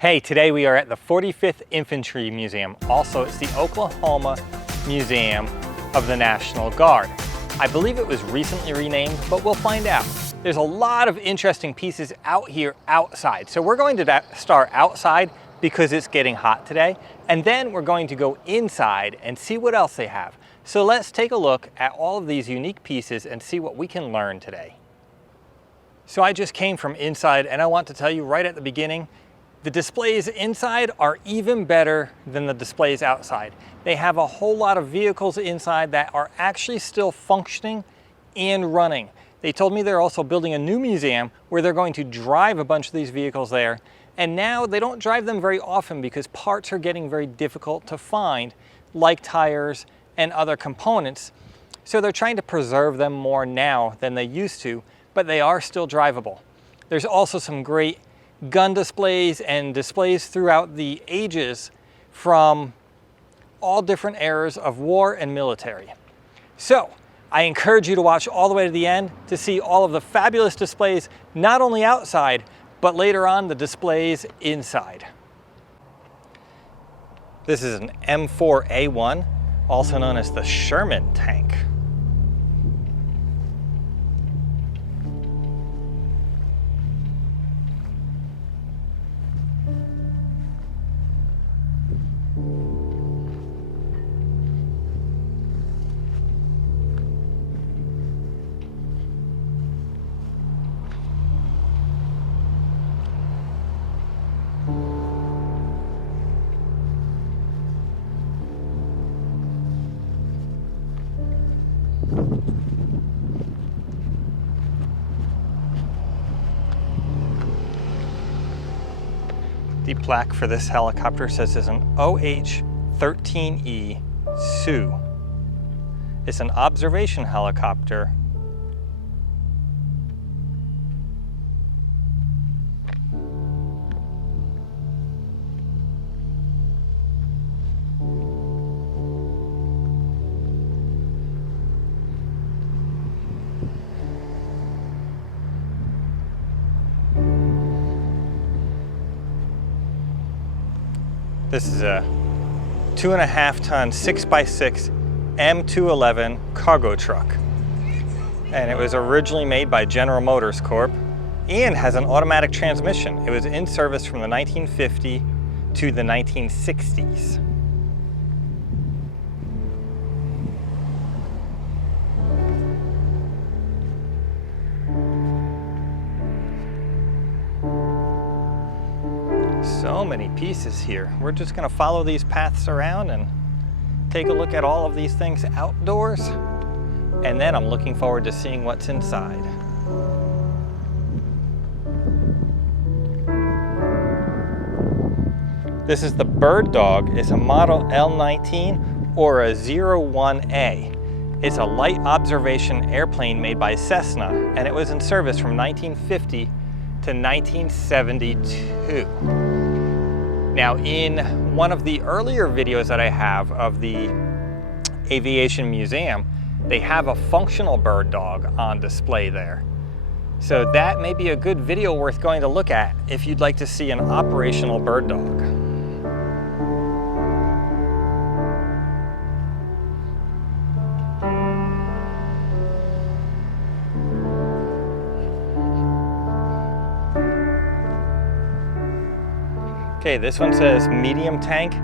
Hey, today we are at the 45th Infantry Museum. Also, it's the Oklahoma Museum of the National Guard. I believe it was recently renamed, but we'll find out. There's a lot of interesting pieces out here outside. So we're going to start outside because it's getting hot today. And then we're going to go inside and see what else they have. So let's take a look at all of these unique pieces and see what we can learn today. So I just came from inside and I want to tell you right at the beginning, the displays inside are even better than the displays outside. They have a whole lot of vehicles inside that are actually still functioning and running. They told me they're also building a new museum where they're going to drive a bunch of these vehicles there. And now they don't drive them very often because parts are getting very difficult to find, like tires and other components. So they're trying to preserve them more now than they used to, but they are still drivable. There's also some great gun displays and displays throughout the ages from all different eras of war and military. So I encourage you to watch all the way to the end to see all of the fabulous displays, not only outside, but later on the displays inside. This is an M4A1, also known as the Sherman tank. The plaque for this helicopter says it's an OH-13E Sioux. It's an observation helicopter. This is a 2.5 ton 6x6 M211 cargo truck. And it was originally made by General Motors Corp. and has an automatic transmission. It was in service from the 1950 to the 1960s. So many pieces here. We're just going to follow these paths around and take a look at all of these things outdoors, and then I'm looking forward to seeing what's inside. This is the Bird Dog. It's a model L19 or a 01A. It's a light observation airplane made by Cessna, and it was in service from 1950 to 1972. Now, in one of the earlier videos that I have of the Aviation Museum, they have a functional bird dog on display there. So that may be a good video worth going to look at if you'd like to see an operational bird dog. Okay, this one says medium tank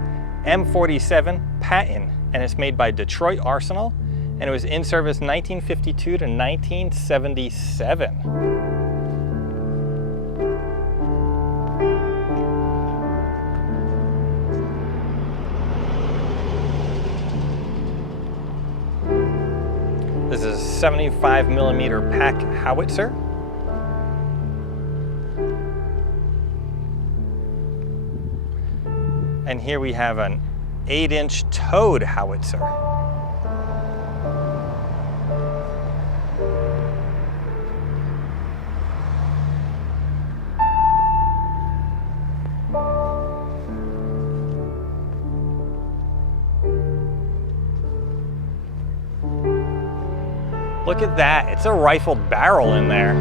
M47 Patton, and it's made by Detroit Arsenal, and it was in service 1952 to 1977. This is a 75mm pack howitzer. And here we have an 8-inch towed howitzer. Look at that, it's a rifled barrel in there.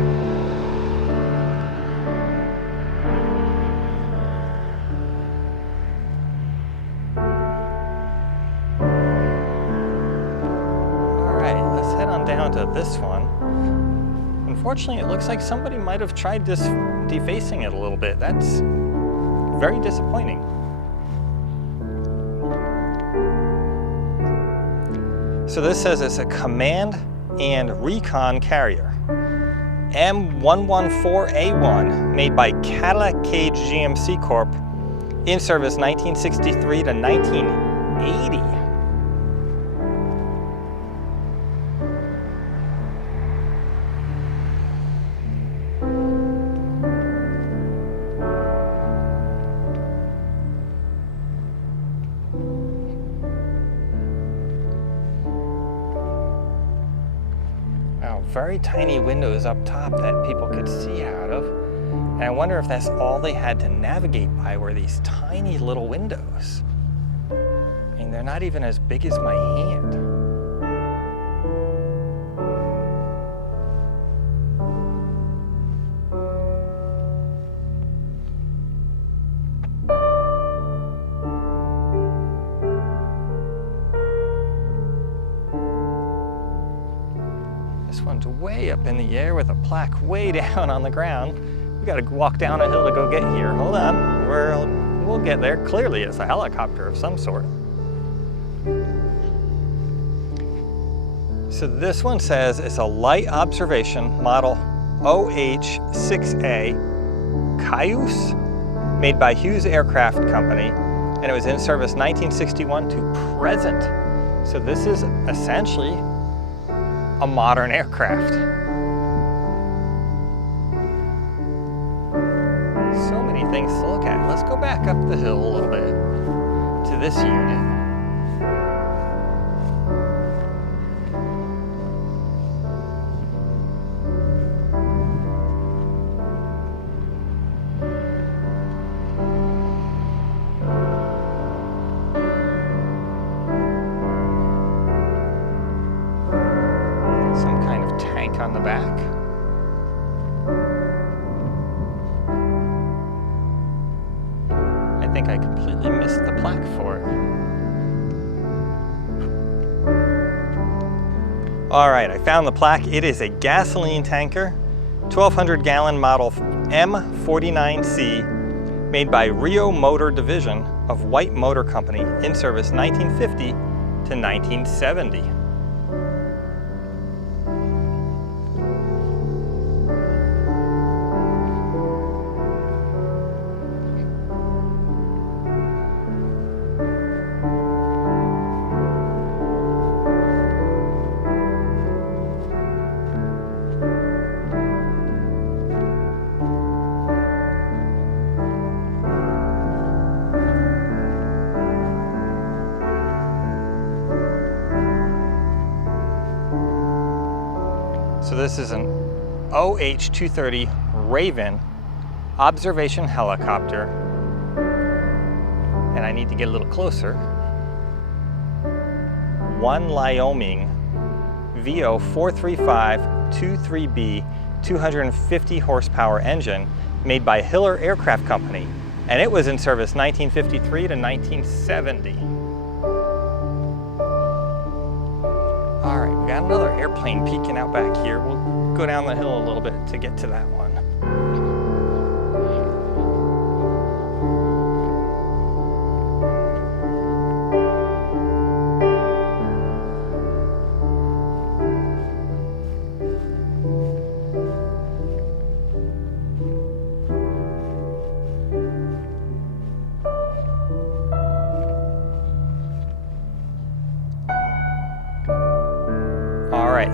on down to this one. Unfortunately, it looks like somebody might have tried defacing it a little bit. That's very disappointing. So this says it's a command and recon carrier. M114A1, made by Cadillac Cage GMC Corp. In service 1963 to 1980. Wow, very tiny windows up top that people could see out of. And I wonder if that's all they had to navigate by were these tiny little windows. I mean, they're not even as big as my hand. This one's way up in the air with a plaque way down on the ground. We gotta walk down a hill to go get here. Hold on, we'll get there. Clearly it's a helicopter of some sort. So this one says it's a light observation model OH-6A Cayuse, made by Hughes Aircraft Company, and it was in service 1961 to present. So this is essentially a modern aircraft. So many things to look at. Let's go back up the hill a little bit to this unit. Some kind of tank on the back. I think I completely missed the plaque for it. All right, I found the plaque. It is a gasoline tanker, 1,200 gallon model M49C, made by Rio Motor Division of White Motor Company, in service 1950 to 1970. So this is an OH-230 Raven observation helicopter, and I need to get a little closer. One Wyoming VO 435-23B 250 horsepower engine, made by Hiller Aircraft Company, and it was in service 1953 to 1970. All right, we got another airplane peeking out back here. We'll go down the hill a little bit to get to that one.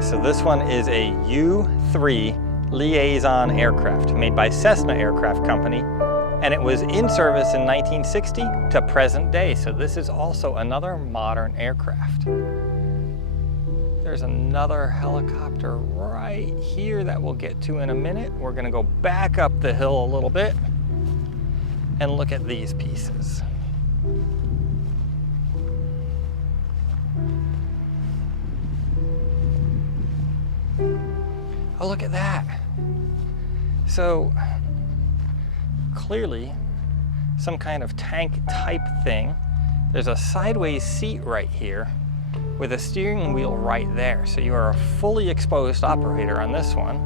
So this one is a U-3 Liaison aircraft made by Cessna Aircraft Company, and it was in service in 1960 to present day. So this is also another modern aircraft. There's another helicopter right here that we'll get to in a minute. We're gonna go back up the hill a little bit and look at these pieces. Oh, look at that. So clearly some kind of tank type thing. There's a sideways seat right here with a steering wheel right there. So you are a fully exposed operator on this one.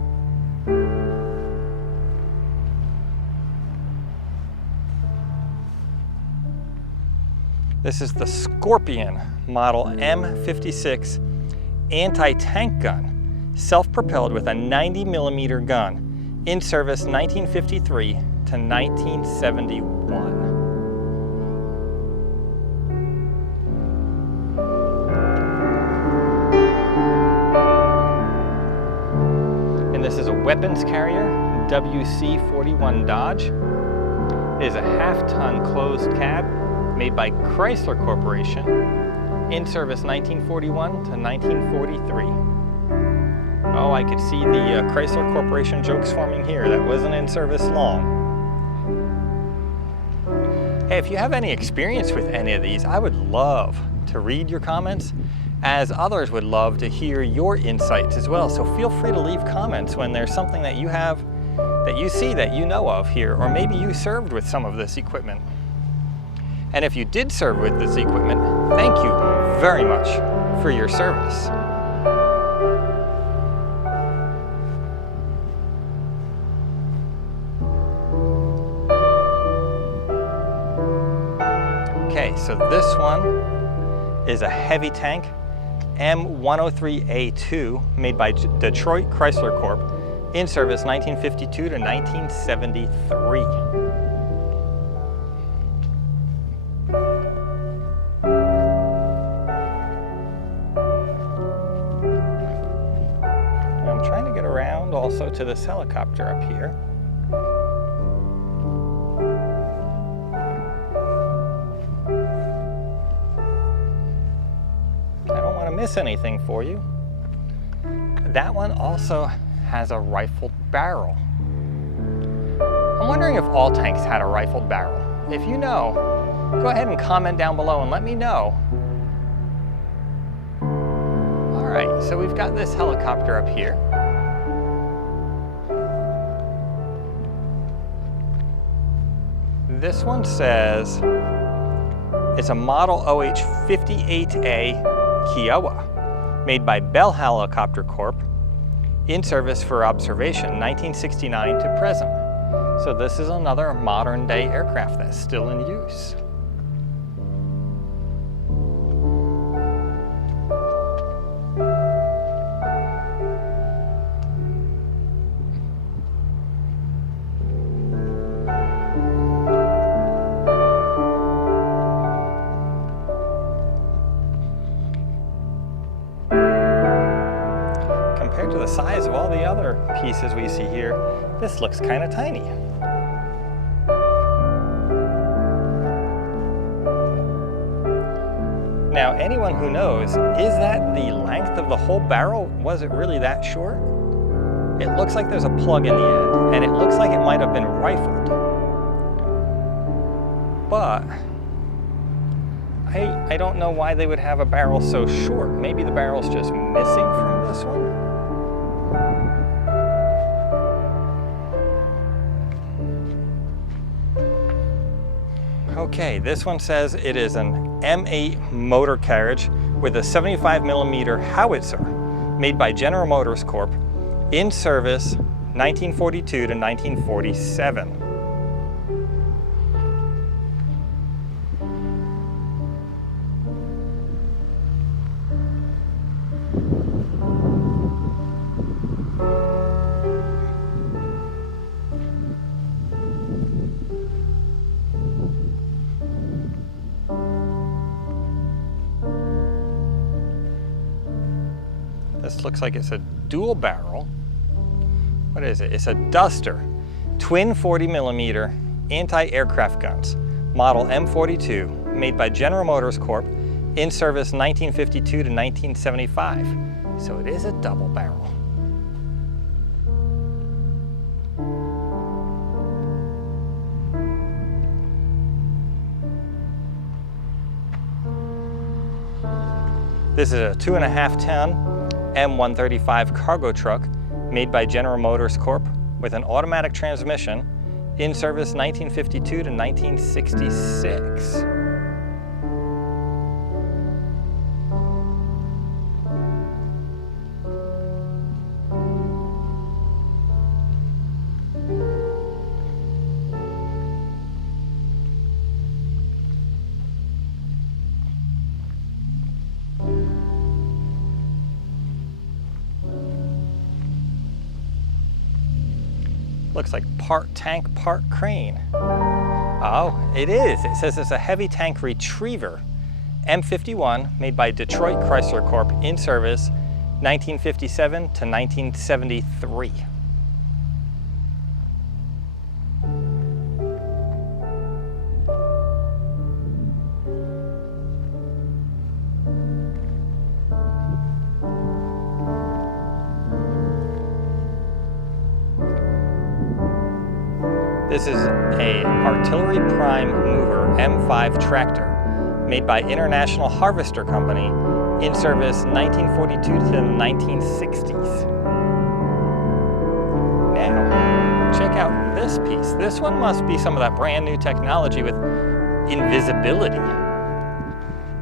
This is the Scorpion Model M56 anti-tank gun, self-propelled with a 90mm gun, in service 1953 to 1971. And this is a weapons carrier, WC-41 Dodge. It is a half-ton closed cab made by Chrysler Corporation, in service 1941 to 1943. Oh, I could see the Chrysler Corporation jokes forming here. That wasn't in service long. Hey, if you have any experience with any of these, I would love to read your comments, as others would love to hear your insights as well. So feel free to leave comments when there's something that you have, that you see, that you know of here, or maybe you served with some of this equipment. And if you did serve with this equipment, thank you very much for your service. Okay, so this one is a heavy tank, M103A2, made by Detroit Chrysler Corp, in service 1952 to 1973. Also to this helicopter up here. I don't want to miss anything for you. That one also has a rifled barrel. I'm wondering if all tanks had a rifled barrel. If you know, go ahead and comment down below and let me know. All right, so we've got this helicopter up here. This one says it's a Model OH-58A Kiowa, made by Bell Helicopter Corp, in service for observation 1969 to present. So this is another modern day aircraft that's still in use. Compared to the size of all the other pieces we see here, this looks kind of tiny. Now, anyone who knows, is that the length of the whole barrel? Was it really that short? It looks like there's a plug in the end, and it looks like it might have been rifled. But I don't know why they would have a barrel so short. Maybe the barrel's just missing from this one? Okay, this one says it is an M8 motor carriage with a 75mm howitzer, made by General Motors Corp, in service 1942 to 1947. This looks like it's a dual barrel. What is it? It's a Duster, twin 40mm anti-aircraft guns, model M42, made by General Motors Corp, in service 1952 to 1975. So it is a double barrel. This is a 2.5-ton M135 cargo truck, made by General Motors Corp, with an automatic transmission, in service 1952 to 1966. Looks like part tank, part crane. Oh, it is. It says it's a heavy tank retriever. M51, made by Detroit Chrysler Corp. In service 1957 to 1973. This is a artillery prime mover M5 tractor made by International Harvester Company in service 1942 to the 1960s. Now, check out this piece. This one must be some of that brand new technology with invisibility.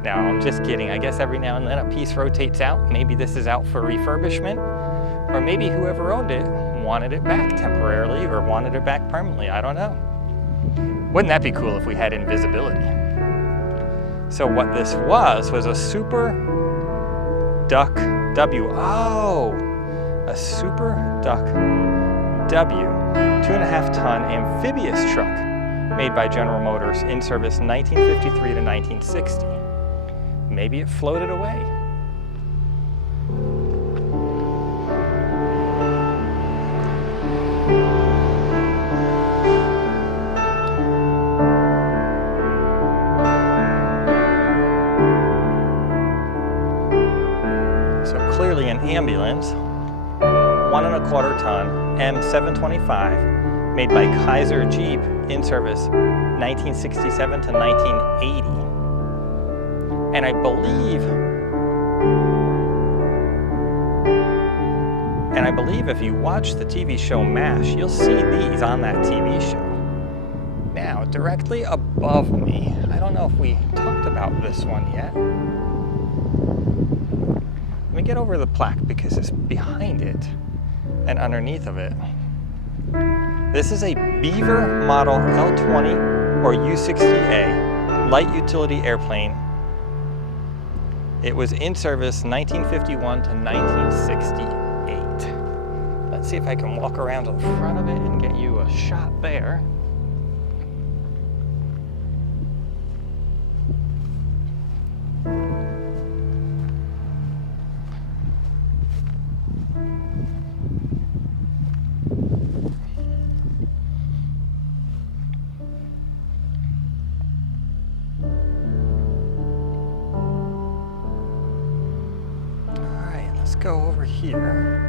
Now, I'm just kidding. I guess every now and then a piece rotates out. Maybe this is out for refurbishment, or maybe whoever owned it wanted it back temporarily or wanted it back permanently. I don't know. Wouldn't that be cool if we had invisibility? So what this was a Super Duck W. Oh, a Super Duck W 2.5 ton amphibious truck made by General Motors in service 1953 to 1960. Maybe it floated away. Clearly an ambulance, 1.25 ton M725, made by Kaiser Jeep in service 1967 to 1980. And I believe if you watch the TV show MASH, you'll see these on that TV show. Now, directly above me, I don't know if we talked about this one yet. Let me get over the plaque because it's behind it and underneath of it. This is a Beaver Model L-20 or U-60A light utility airplane. It was in service 1951 to 1968. Let's see if I can walk around to the front of it and get you a shot there. Let's go over here.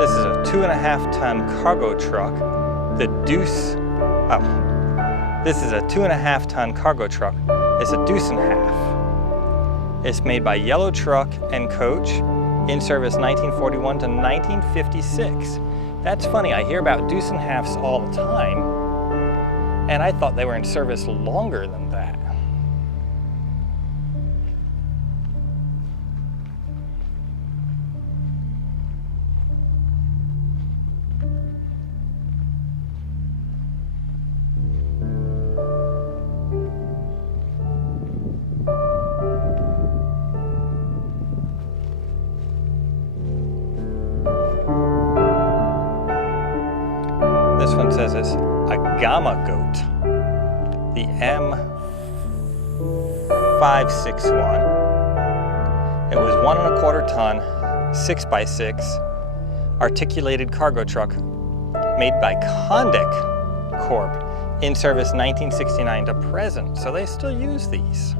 This is a 2.5 ton cargo truck. This is a 2.5 ton cargo truck. It's a deuce and a half. It's made by Yellow Truck and Coach. In service 1941 to 1956. That's funny, I hear about deuce and halves all the time, and I thought they were in service longer than that. This one says it's a Gamma Goat, the M561. It was 1.25 ton, 6x6, articulated cargo truck made by Condic Corp. In service 1969 to present, so they still use these.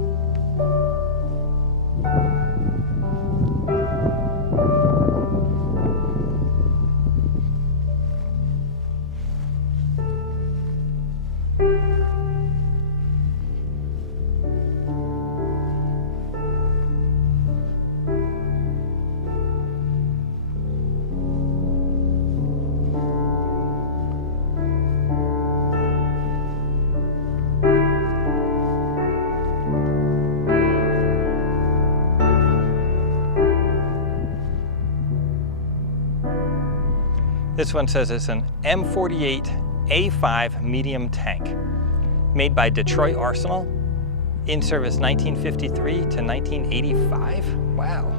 This one says it's an M48 A5 medium tank, made by Detroit Arsenal, in service 1953 to 1985. Wow,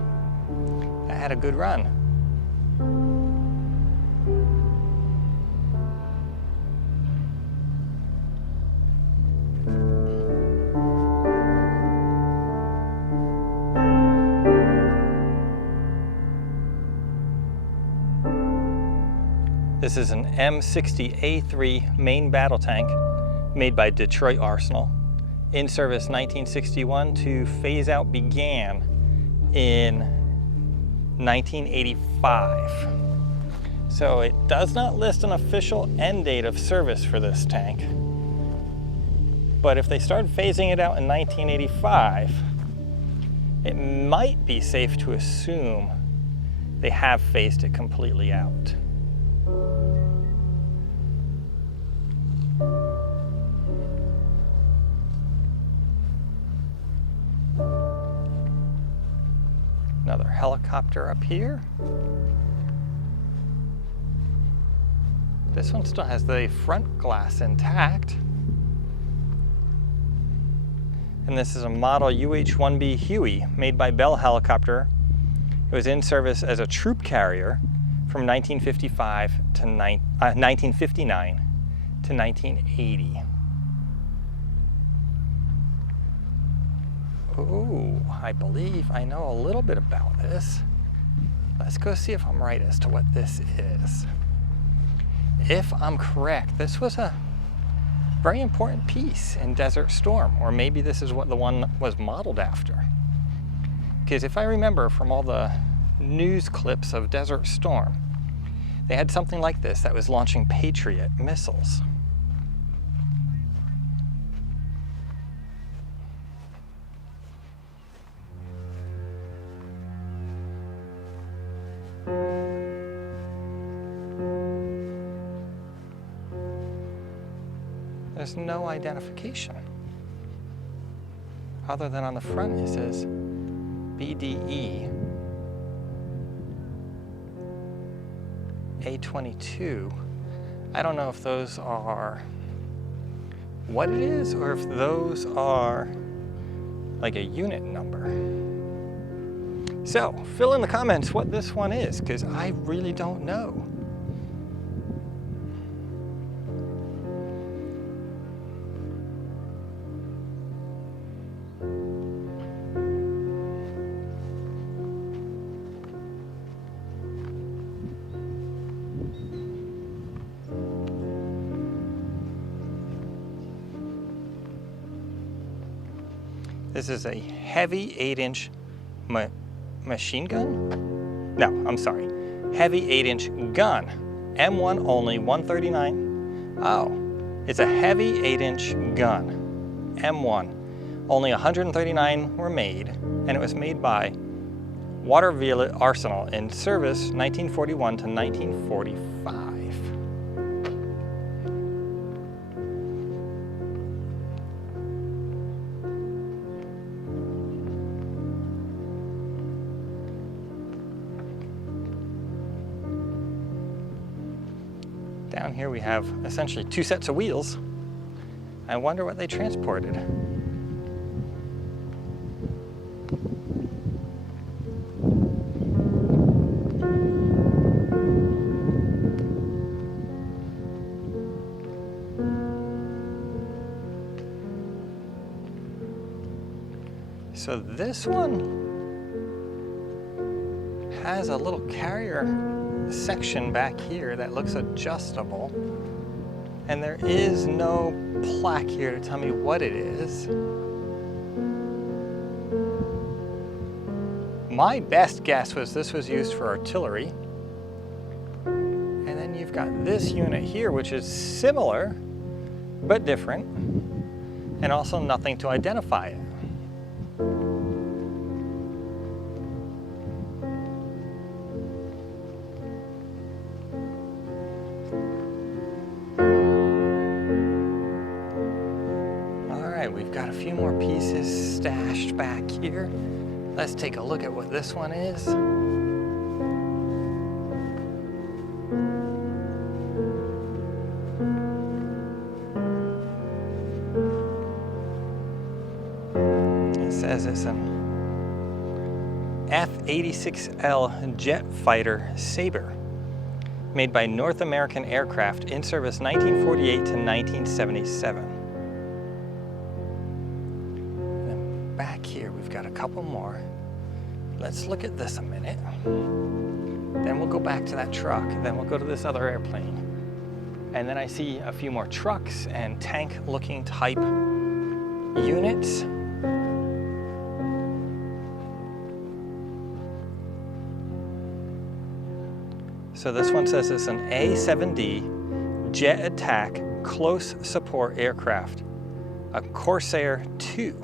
that had a good run. This is an M60A3 main battle tank made by Detroit Arsenal, in service 1961 to phase out began in 1985. So it does not list an official end date of service for this tank, but if they started phasing it out in 1985, it might be safe to assume they have phased it completely out. Another helicopter up here. This one still has the front glass intact. And this is a model UH-1B Huey made by Bell Helicopter. It was in service as a troop carrier from 1959 to 1980. Ooh, I believe I know a little bit about this. Let's go see if I'm right as to what this is. If I'm correct, this was a very important piece in Desert Storm, or maybe this is what the one was modeled after. Because if I remember from all the news clips of Desert Storm, they had something like this that was launching Patriot missiles. There's no identification, other than on the front it says BDE A22. I don't know if those are what it is, or if those are like a unit number. So fill in the comments what this one is, because I really don't know. This is a heavy 8-inch machine gun? No, I'm sorry. Heavy 8-inch gun. M1 only, 139. Oh, it's a heavy 8-inch gun. M1. Only 139 were made, and it was made by Waterville Arsenal in service 1941 to 1945. Down here we have essentially two sets of wheels. I wonder what they transported. So this one has a little carrier section back here that looks adjustable, and there is no plaque here to tell me what it is. My best guess was this was used for artillery, and then you've got this unit here, which is similar but different, and also nothing to identify it. We've got a few more pieces stashed back here. Let's take a look at what this one is. says it's an F-86L jet fighter Sabre, made by North American Aircraft, in service 1948 to 1977. And then back here we've got a couple more. Let's look at this a minute. Then we'll go back to that truck, then we'll go to this other airplane. And then I see a few more trucks and tank-looking type units. So this one says it's an A-7D jet attack close support aircraft, a Corsair II,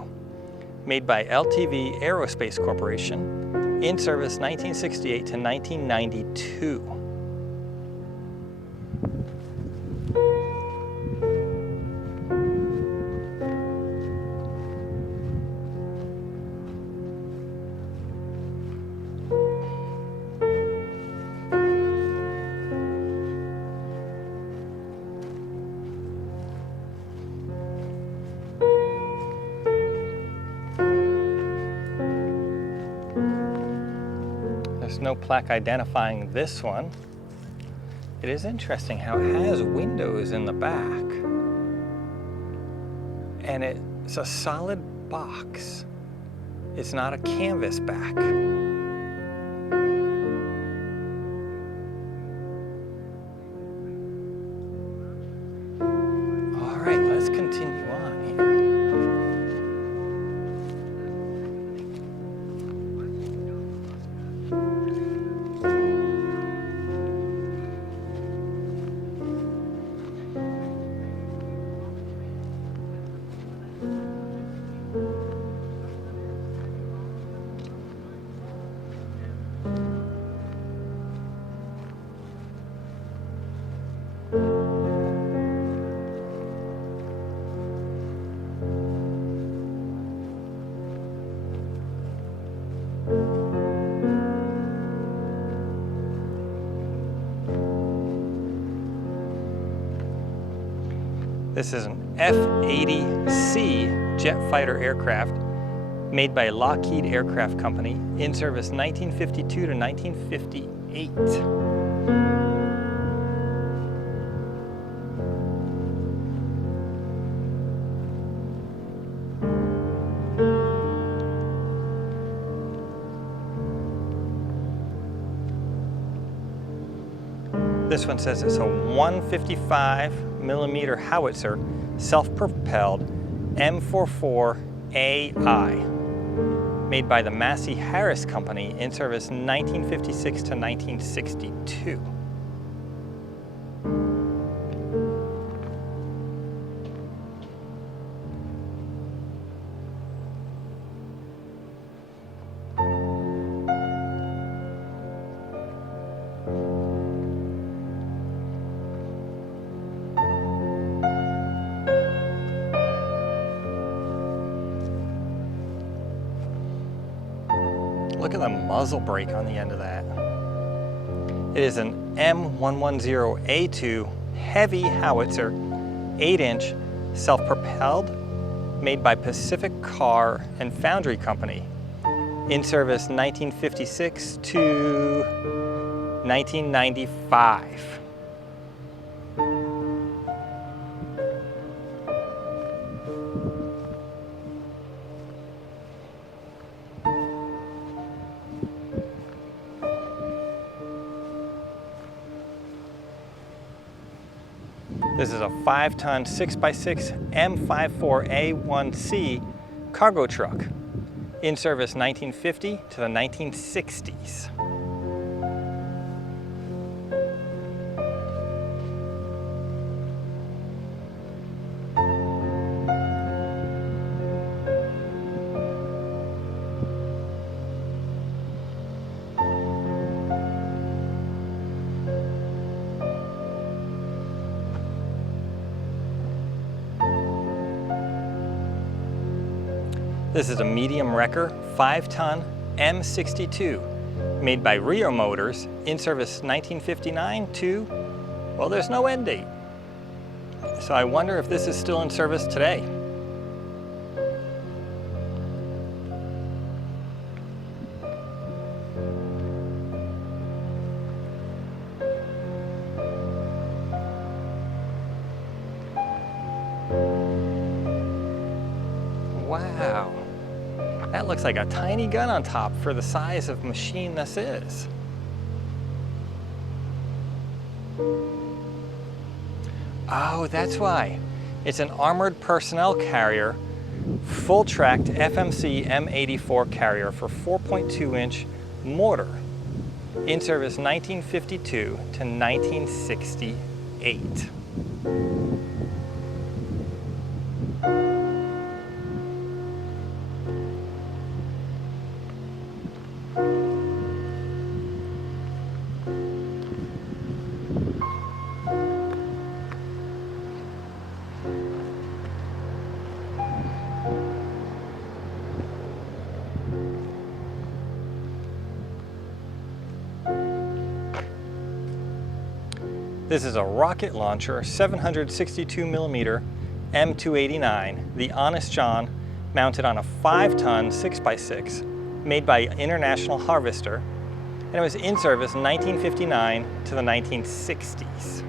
made by LTV Aerospace Corporation, in service 1968 to 1992. There's no plaque identifying this one. It is interesting how it has windows in the back. And it's a solid box. It's not a canvas back. All right, let's continue on here. This is an F-80C jet fighter aircraft made by Lockheed Aircraft Company, in service 1952 to 1958. This one says it's a 155mm howitzer, self-propelled M44AI, made by the Massey Harris Company, in service 1956 to 1962. Look at the muzzle brake on the end of that. It is an M110A2 heavy howitzer, 8-inch, self-propelled, made by Pacific Car and Foundry Company, in service 1956 to 1995. This is a 5-ton 6x6 M54A1C cargo truck, in service 1950 to the 1960s. This is a medium wrecker, 5-ton M62, made by Rio Motors, in service 1959 to, well, there's no end date. So I wonder if this is still in service today. Wow. That looks like a tiny gun on top for the size of machine this is. Oh, that's why. It's an armored personnel carrier, full-tracked FMC M84 carrier for 4.2-inch mortar. In service 1952 to 1968. This is a rocket launcher, 762mm M289, the Honest John, mounted on a 5-ton 6x6, made by International Harvester, and it was in service 1959 to the 1960s.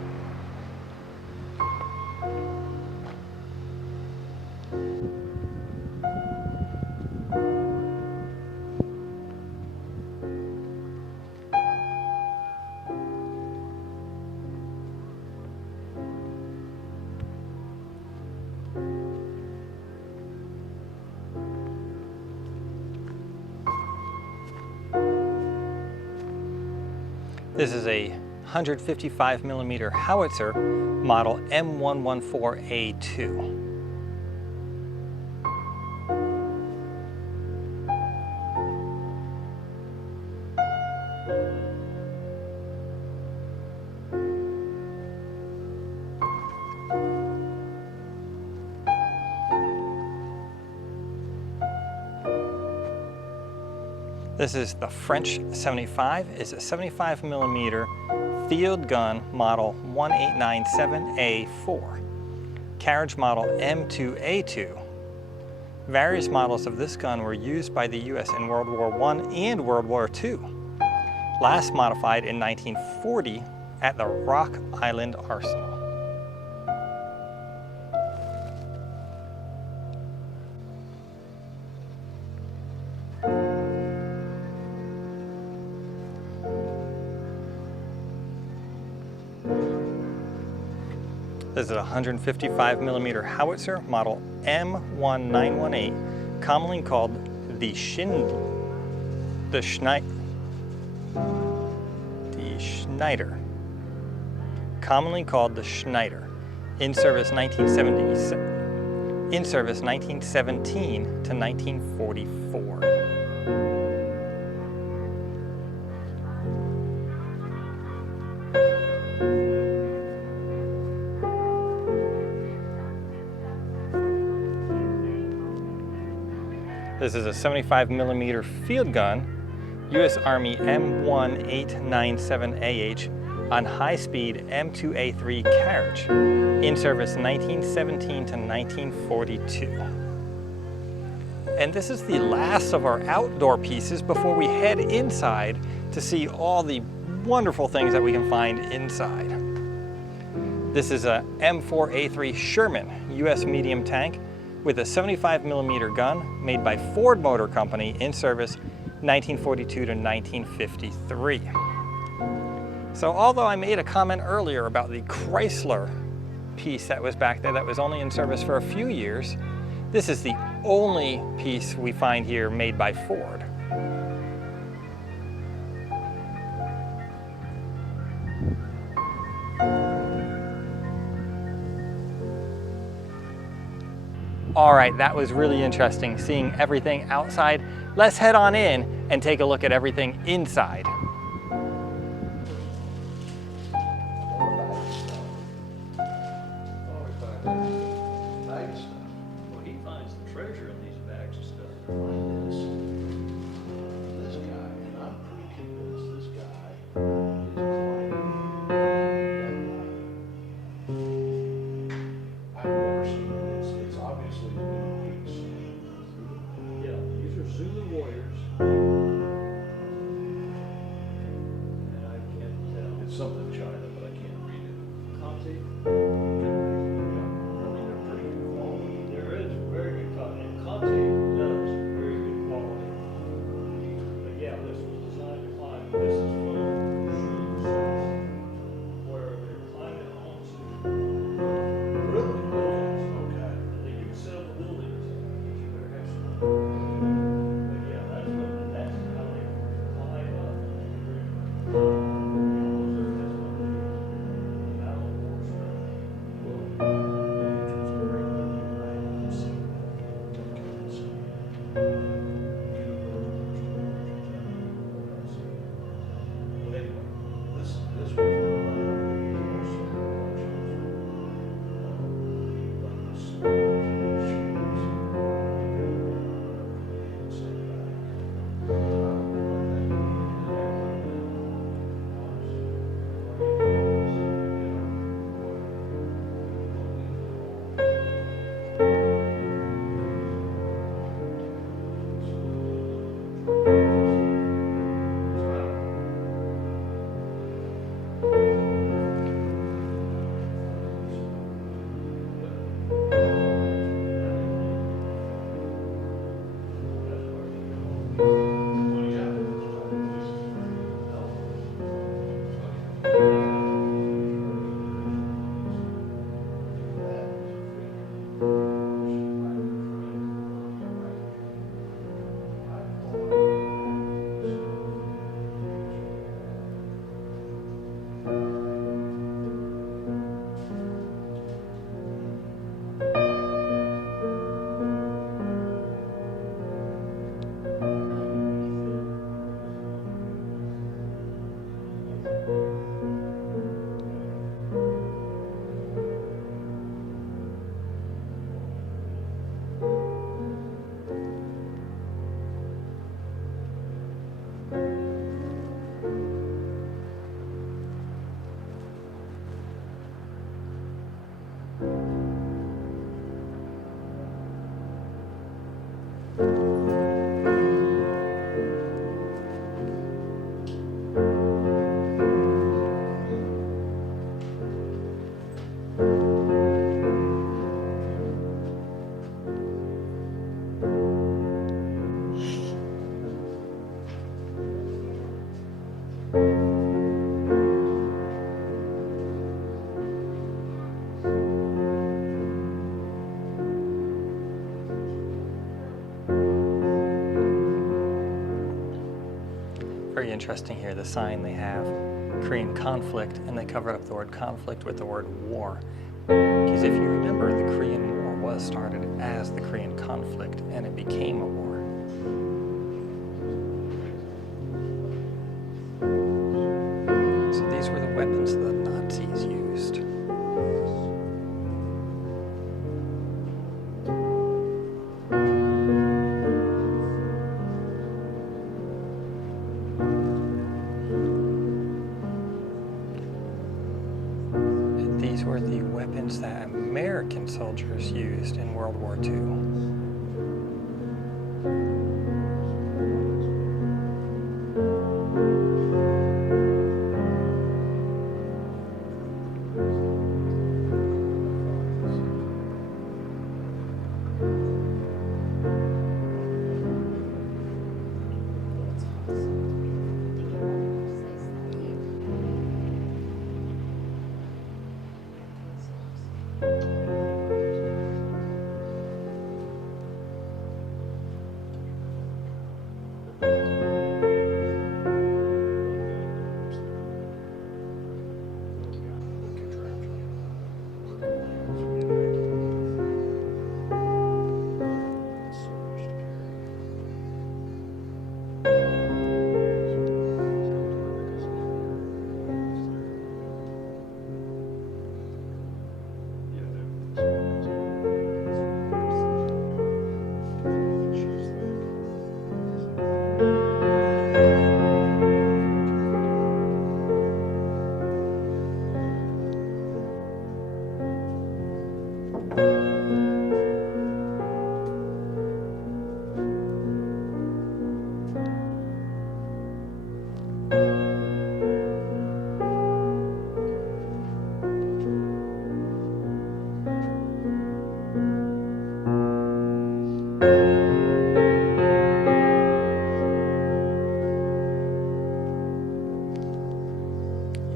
This is a 155mm howitzer model M114A2. This is the French 75. It's a 75mm field gun model 1897A4. Carriage model M2A2. Various models of this gun were used by the US in World War I and World War II. Last modified in 1940 at the Rock Island Arsenal. This is a 155mm howitzer model M1918, commonly called the Schneider. Commonly called the Schneider. In service 1917 to 1944. This is a 75mm field gun, US Army M1897AH on high-speed M2A3 carriage, in service 1917 to 1942. And this is the last of our outdoor pieces before we head inside to see all the wonderful things that we can find inside. This is a M4A3 Sherman US medium tank with a 75mm gun made by Ford Motor Company, in service 1942 to 1953. So although I made a comment earlier about the Chrysler piece that was back there that was only in service for a few years, this is the only piece we find here made by Ford. All right, that was really interesting, seeing everything outside. Let's head on in and take a look at everything inside. Well, he finds the treasure in these bags of stuff. This guy, and I'm pretty convinced this guy is I've never seen this. It's obviously a new piece. Yeah, these are Zulu warriors. And I can't tell. It's something China, but I can't read it. Conti? Yeah, I mean, they're pretty good quality. There is very good Conti. And Conti very interesting here, the sign they have, Korean conflict, and they covered up the word conflict with the word war. Because if you remember, the Korean War was started as the Korean conflict, and it became a war. So these were the weapons the Nazis used. These were the weapons that American soldiers used in World War II.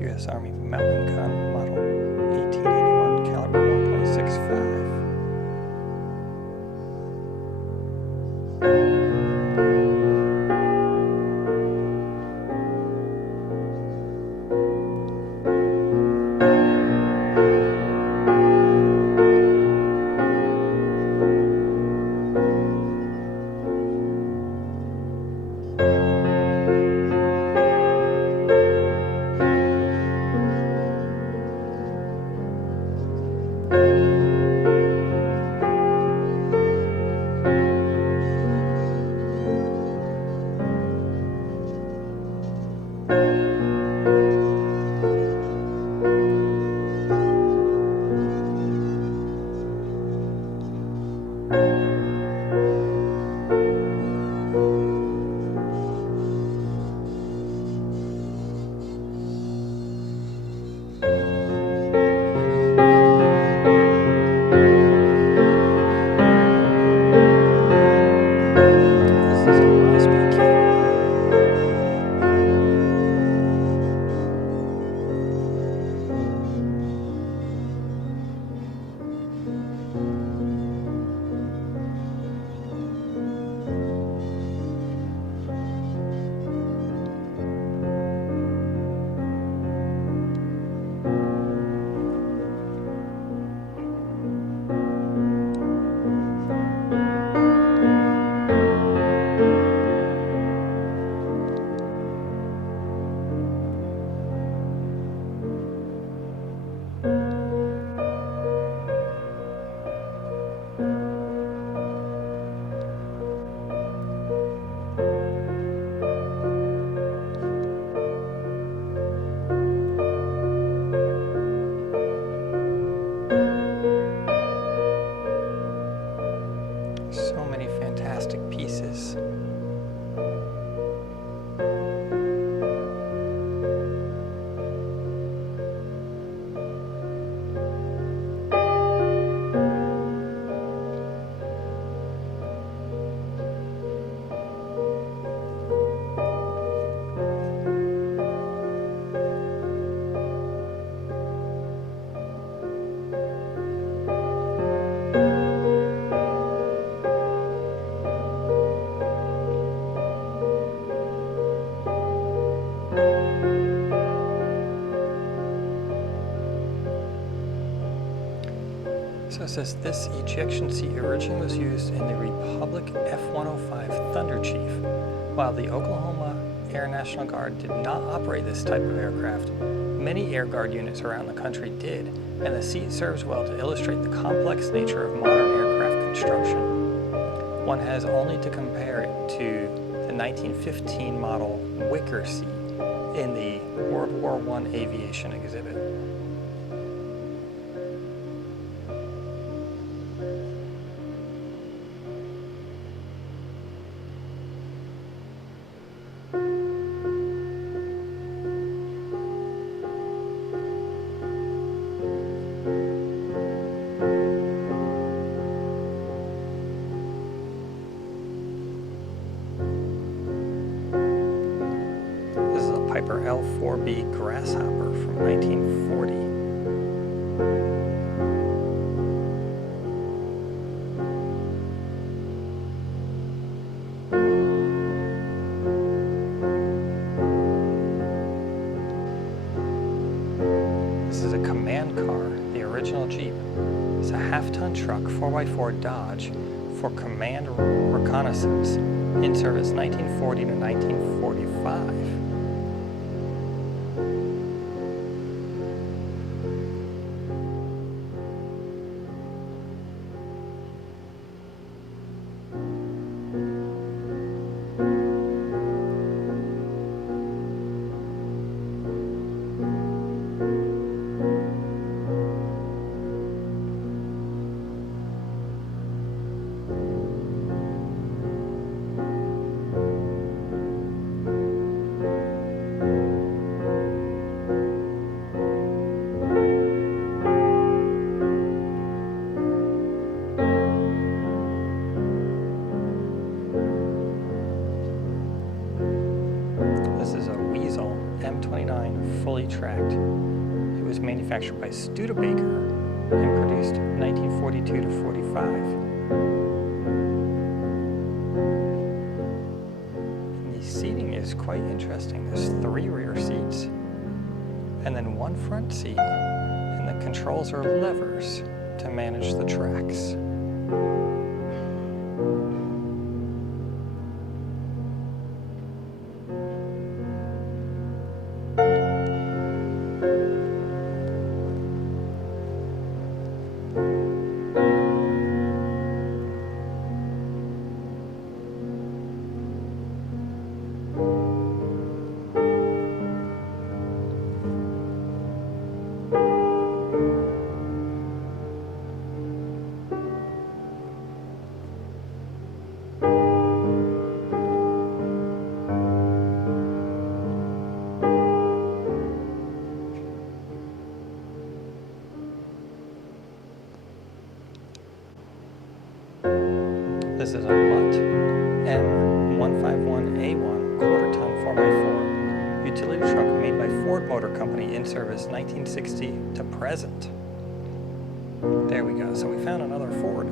U.S. Army mountain gun model 1881 caliber 1.65. So it says this ejection seat originally was used in the Republic F-105 Thunder Chief. While the Oklahoma Air National Guard did not operate this type of aircraft, many Air Guard units around the country did, and the seat serves well to illustrate the complex nature of modern aircraft construction. One has only to compare it to the 1915 model wicker seat in the World War I aviation exhibit. Piper L4B Grasshopper from 1940. This is a command car, the original Jeep. It's a half-ton truck, 4x4 Dodge for command reconnaissance, in service 1940 to 1945. Fully tracked. It was manufactured by Studebaker and produced 1942 to 45. And the seating is quite interesting. There's 3 rear seats and then 1 front seat, and the controls are levers to manage the tracks. This is a Mutt M151A1 quarter-ton 4x4 utility truck made by Ford Motor Company, in service 1960 to present. There we go. So we found another Ford.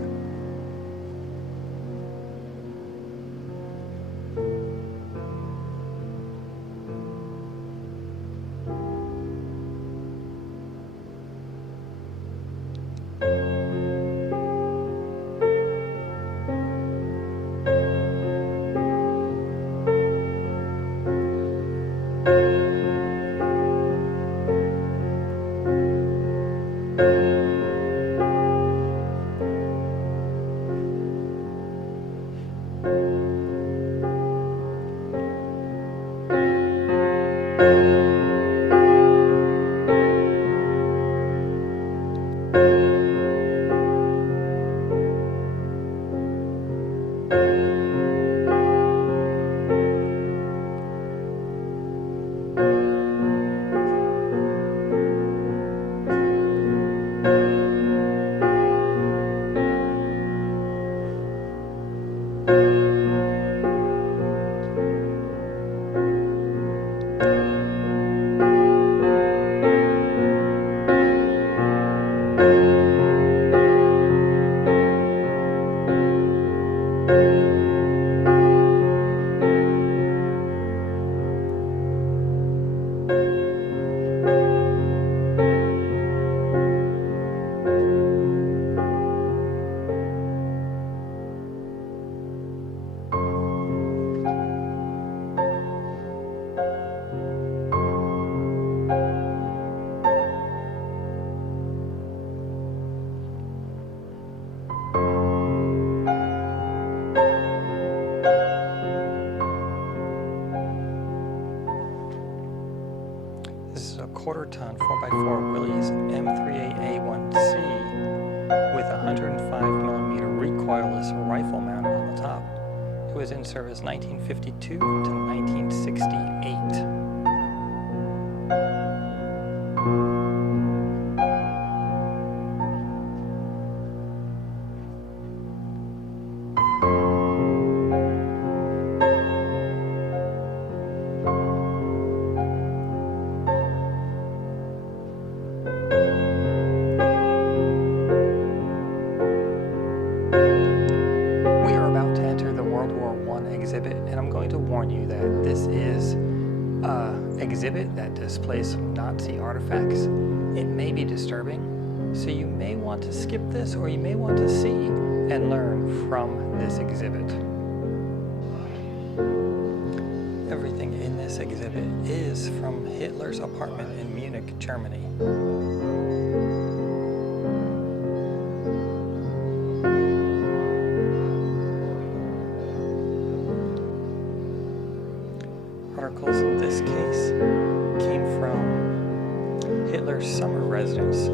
quarter-ton 4x4 Willys M38A1C with a 105mm recoilless rifle mounted on the top. It was in service 1952 to 1968. Exhibit, and I'm going to warn you that this is an exhibit that displays some Nazi artifacts. It may be disturbing, so you may want to skip this, or you may want to see and learn from this exhibit. Everything in this exhibit is from Hitler's apartment in Munich, Germany. Articles in this case came from Hitler's summer residence.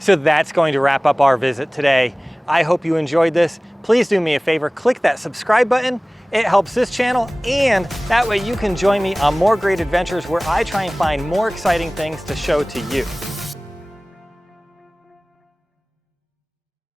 So that's going to wrap up our visit today. I hope you enjoyed this. Please do me a favor, click that subscribe button. It helps this channel, and that way you can join me on more great adventures where I try and find more exciting things to show to you.